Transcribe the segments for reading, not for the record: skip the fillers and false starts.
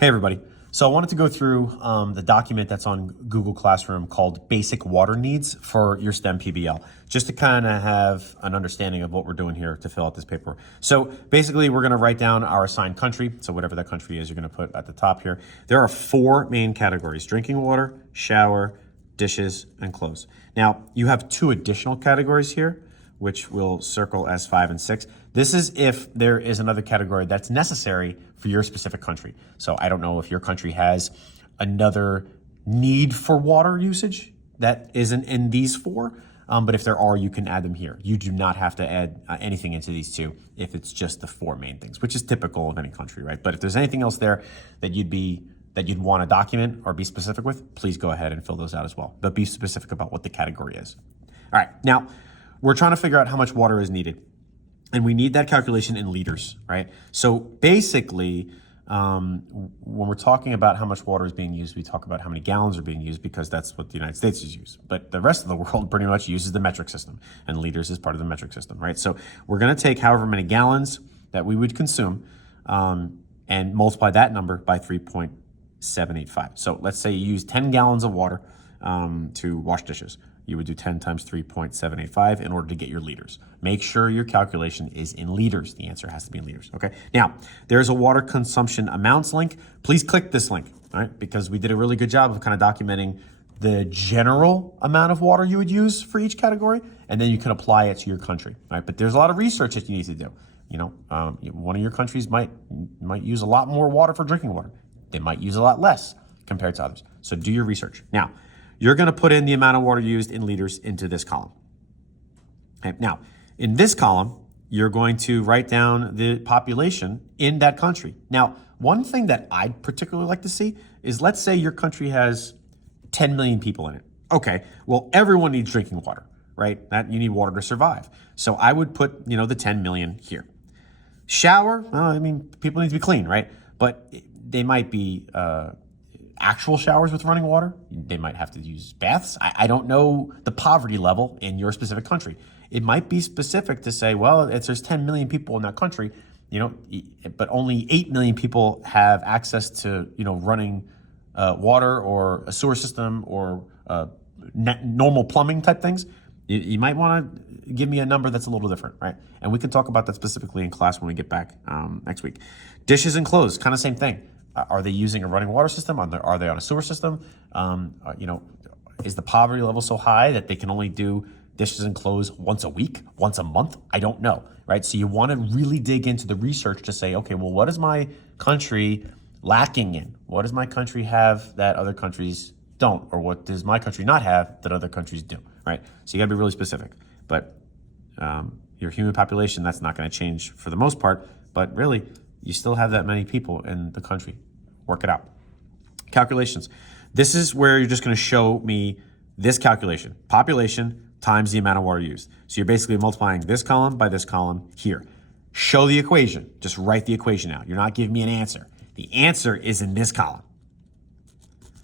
Hey everybody. So I wanted to go through the document that's on Google Classroom called Basic Water Needs for your STEM PBL, just to kind of have an understanding of what we're doing here to fill out this paper. So basically we're going to write down our assigned country. So whatever that country is, you're going to put at the top here. There are 4 main categories: drinking water, shower, dishes, and clothes. Now you have 2 additional categories here, which we'll circle as 5 and 6. This is if there is another category that's necessary for your specific country. So I don't know if your country has another need for water usage that isn't in these 4, but if there are, you can add them here. You do not have to add anything into these 2 if it's just the 4 main things, which is typical of any country, right? But if there's anything else there that you'd want to document or be specific with, please go ahead and fill those out as well. But be specific about what the category is. All right, now we're trying to figure out how much water is needed. And we need that calculation in liters, right? So basically, when we're talking about how much water is being used, we talk about how many gallons are being used because that's what the United States is used. But the rest of the world pretty much uses the metric system, and liters is part of the metric system, right? So we're gonna take however many gallons that we would consume and multiply that number by 3.785. So let's say you use 10 gallons of water to wash dishes. You would do 10 times 3.785 in order to get your liters. Make sure your calculation is in liters. The answer has to be in liters, okay? Now, there's a water consumption amounts link. Please click this link, all right? Because we did a really good job of kind of documenting the general amount of water you would use for each category, and then you can apply it to your country, right? But there's a lot of research that you need to do. You know, one of your countries might use a lot more water for drinking water. They might use a lot less compared to others. So do your research. Now, you're going to put in the amount of water used in liters into this column. Okay. Now, in this column, you're going to write down the population in that country. Now, one thing that I'd particularly like to see is, let's say your country has 10 million people in it. Okay, well, everyone needs drinking water, right? That you need water to survive. So I would put, the 10 million here. Shower, well, I mean, people need to be clean, right? But they might be actual showers with running water. They might have to use baths. I don't know the poverty level in your specific country. It might be specific to say, well, there's 10 million people in that country, but only 8 million people have access to, running water or a sewer system or normal plumbing type things. You might want to give me a number that's a little different, right? And we can talk about that specifically in class when we get back next week. Dishes and clothes, kind of same thing. Are they using a running water system? Are they on a sewer system? Is the poverty level so high that they can only do dishes and clothes once a week, once a month? I don't know, right? So you want to really dig into the research to say, okay, well, what is my country lacking in? What does my country have that other countries don't? Or what does my country not have that other countries do, right? So you got to be really specific. But your human population, that's not going to change for the most part. But really, you still have that many people in the country. Work it out. Calculations. This is where you're just going to show me this calculation. Population times the amount of water used. So you're basically multiplying this column by this column here. Show the equation. Just write the equation out. You're not giving me an answer. The answer is in this column.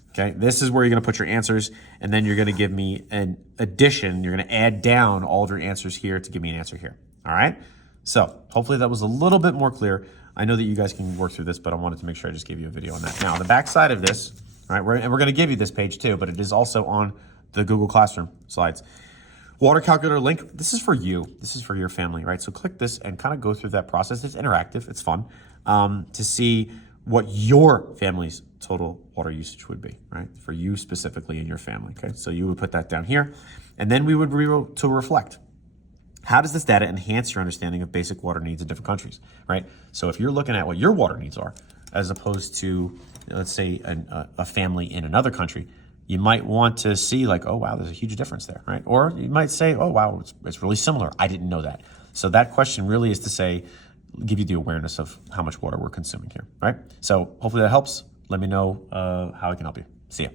Okay, this is where you're going to put your answers, and then you're going to give me an addition. You're going to add down all of your answers here to give me an answer here. All right? So hopefully that was a little bit more clear. I know that you guys can work through this, but I wanted to make sure I just gave you a video on that. Now, on the back side of this, all right, and we're going to give you this page too, but it is also on the Google Classroom slides. Water calculator link, this is for you. This is for your family, right? So click this and kind of go through that process. It's interactive. It's fun to see what your family's total water usage would be, right? For you specifically in your family, okay? So you would put that down here, and then we would to reflect. How does this data enhance your understanding of basic water needs in different countries, right? So if you're looking at what your water needs are, as opposed to, let's say, a family in another country, you might want to see like, oh, wow, there's a huge difference there, right? Or you might say, oh, wow, it's really similar. I didn't know that. So that question really is to say, give you the awareness of how much water we're consuming here, right? So hopefully that helps. Let me know how I can help you. See ya.